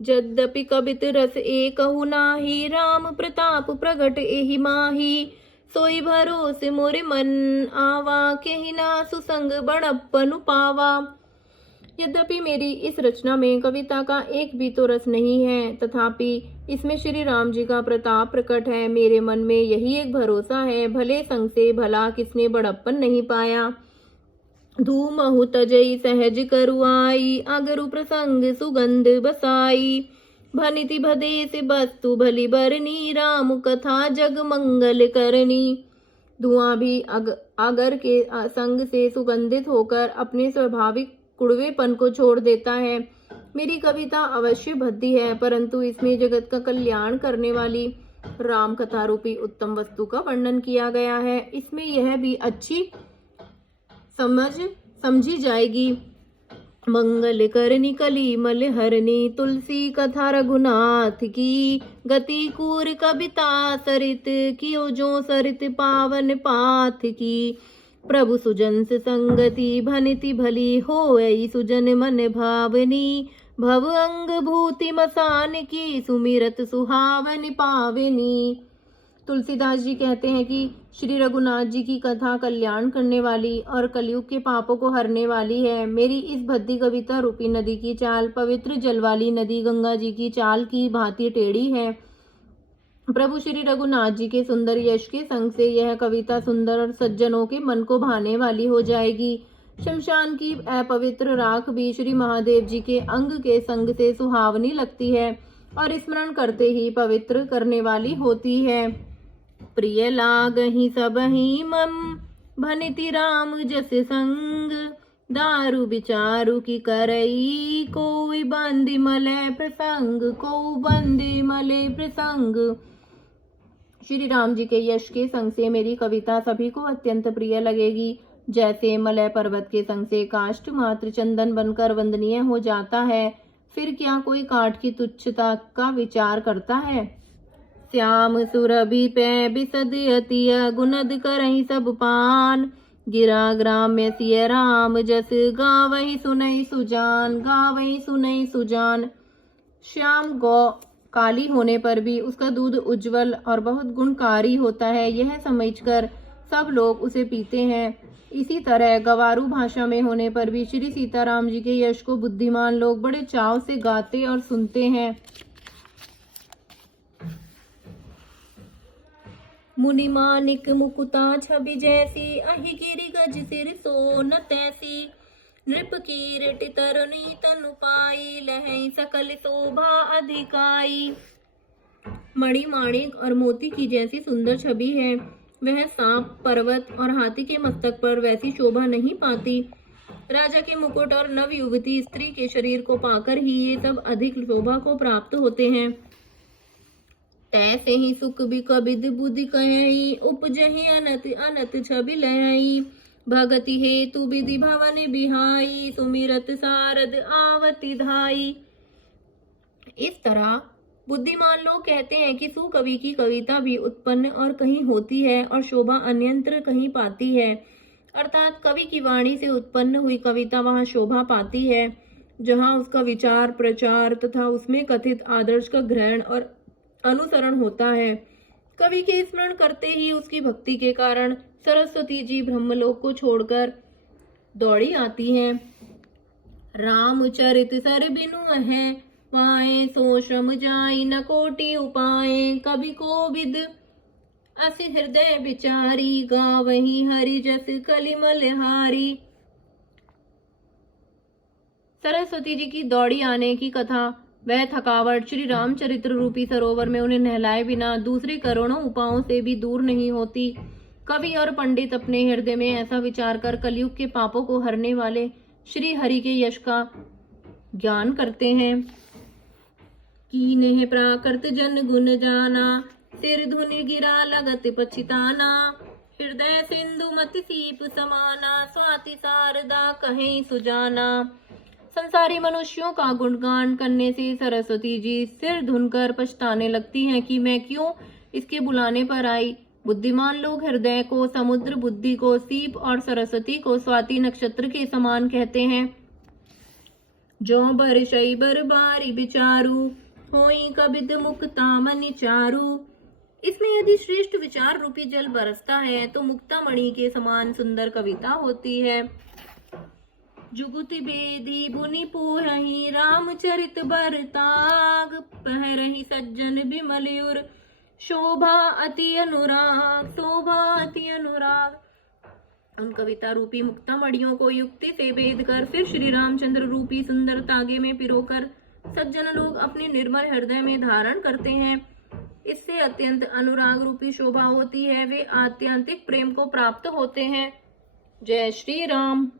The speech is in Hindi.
यद्यपि कबित रस एकहु नाही, राम प्रताप प्रगट एहि माही। सोई भरोसे मोरे मन आवा, केहि ना सुसंग बड़प्पनु पावा। यद्यपि मेरी इस रचना में कविता का एक भी तो रस नहीं है, तथापि इसमें श्री राम जी का प्रताप प्रकट है। मेरे मन में यही एक भरोसा है, भले संग से भला किसने बड़प्पन नहीं पाया। धूमहु तजई सहज करुआई, अगरु प्रसंग सुगंध बसाई। भनिति भदेस वस्तु भली बरनी, राम कथा जग मंगल करनी। धुआं भी अगर के संग से सुगंधित होकर अपने स्वाभाविक कुड़वेपन को छोड़ देता है। मेरी कविता अवश्य भद्दी है, परंतु इसमें जगत का कल्याण करने वाली राम कथा रूपी उत्तम वस्तु का वर्णन किया गया है। इसमें यह भी अच्छी समझी जाएगी। मंगल करनी कली मल हरनी, तुलसी कथा रघुनाथ की। गति कूर कविता सरित, कियो जो सरित पावन पाथ की। प्रभु सुजन से संगति, भनिति भली होई सुजन मन भावनी। भव अंग भूति मसान की, सुमिरत सुहावनी पावनी। तुलसीदास जी कहते हैं कि श्री रघुनाथ जी की कथा कल्याण करने वाली और कलयुग के पापों को हरने वाली है। मेरी इस भद्दी कविता रूपी नदी की चाल पवित्र जल वाली नदी गंगा जी की चाल की भांति टेढ़ी है। प्रभु श्री रघुनाथ जी के सुंदर यश के संग से यह कविता सुंदर सज्जनों के मन को भाने वाली हो जाएगी। शमशान की अपवित्र राख भी श्री महादेव जी के अंग के संग से सुहावनी लगती है और स्मरण करते ही पवित्र करने वाली होती है। प्रिय लागहि सबहि मम, भनिति राम जस संग। दारु विचारु की करई, कोई बंदी मले प्रसंग, को बंदी मले प्रसंग। श्री राम जी के यश के संग से मेरी कविता सभी को अत्यंत प्रिय लगेगी। जैसे मलय पर्वत के संग से काष्ठ मात्र चंदन बनकर वंदनीय हो जाता है, फिर क्या कोई काठ की तुच्छता का विचार करता है। श्याम सुरभि पै बिसद अतिय, गुनद करहि सब पान। गिरा ग्राम्य सिय राम जस, गावहि सुनहि सुजान, गावहि सुनहि सुजान। श्याम गौ काली होने पर भी उसका दूध उज्जवल और बहुत गुणकारी होता है, यह समझकर सब लोग उसे पीते हैं। इसी तरह गवारू भाषा में होने पर भी श्री सीताराम जी के यश को बुद्धिमान लोग बड़े चाव से गाते और सुनते हैं। मुनि मानिक मुकुता छवि जैसी, अहि गिरि गज सिर सोन तैसी। नृप कीरटि तरुणी तनु पाई, लहै सकल शोभा अधिकाई। मणि माणिक और मोती की जैसी सुंदर छवि है, वह सांप पर्वत और हाथी के मस्तक पर वैसी शोभा नहीं पाती। राजा के मुकुट और नव युवती स्त्री के शरीर को पाकर ही ये सब अधिक शोभा को प्राप्त होते हैं। तैसे ही सुख भी कबिद बुद्धि कही, उपजहि अनत अनत छवि लहई। भगति हेतु विधि भवन बिहाई, सुमिरत सारद आवति धाई। इस तरह बुद्धिमान लोग कहते हैं कि सुकवि की कविता भी उत्पन्न और कहीं होती है और शोभा अन्यत्र कहीं पाती है। अर्थात कवि की वाणी से उत्पन्न हुई कविता वहां शोभा पाती है जहां उसका विचार प्रचार तथा उसमें कथित आदर्श का ग्रहण और अनुसरण होता है। कवि के स्मरण करते ही उसकी भक्ति के कारण सरस्वती जी ब्रह्मलोक को छोड़कर दौड़ी आती हैं। रामचरित सर बिनु है वाए, सो श्रम जाई न कोटि उपाय। कवि कोविद अस हृदय विचारी, गावहि हरि जस कलिमल हारी। सरस्वती जी की दौड़ी आने की कथा, वह थकावट श्री रामचरित्र रूपी सरोवर में उन्हें नहलाए बिना दूसरे करोड़ों उपायों से भी दूर नहीं होती। कवि और पंडित अपने हृदय में ऐसा विचार कर कलयुग के पापों को हरने वाले श्री हरि के यश का ज्ञान करते हैं। कीन्ह प्राकृत जन गुण जाना, सिर धुनि गिरा लगत पछिताना। हृदय सिंधु मति सीप समाना, स्वाति शारदा कहीं सुजाना। संसारी मनुष्यों का गुणगान करने से सरस्वती जी सिर धुनकर पछताने लगती हैं कि मैं क्यों इसके बुलाने पर आई। बुद्धिमान लोग हृदय को समुद्र, बुद्धि को सीप और सरस्वती को स्वाति नक्षत्र के समान कहते हैं। जो बरसई बरबारी बिचारू, होई कबिद मुक्ता मनि चारू। इसमें यदि श्रेष्ठ विचार रूपी जल बरसता है तो मुक्ता मणि के समान सुंदर कविता होती है। जुगुति बेदी बुनि पोरहि, रामचरित बरताग, पहरहि सज्जन बिमलयुर, शोभा अति अनुराग, शोभा अति अनुराग। उन कविता रूपी मुक्ता मणियों को युक्ति से भेद कर फिर श्री रामचंद्र रूपी सुंदर तागे में पिरोकर सज्जन लोग अपने निर्मल हृदय में धारण करते हैं। इससे अत्यंत अनुराग रूपी शोभा होती है, वे आत्यंतिक प्रेम को प्राप्त होते हैं। जय श्री राम।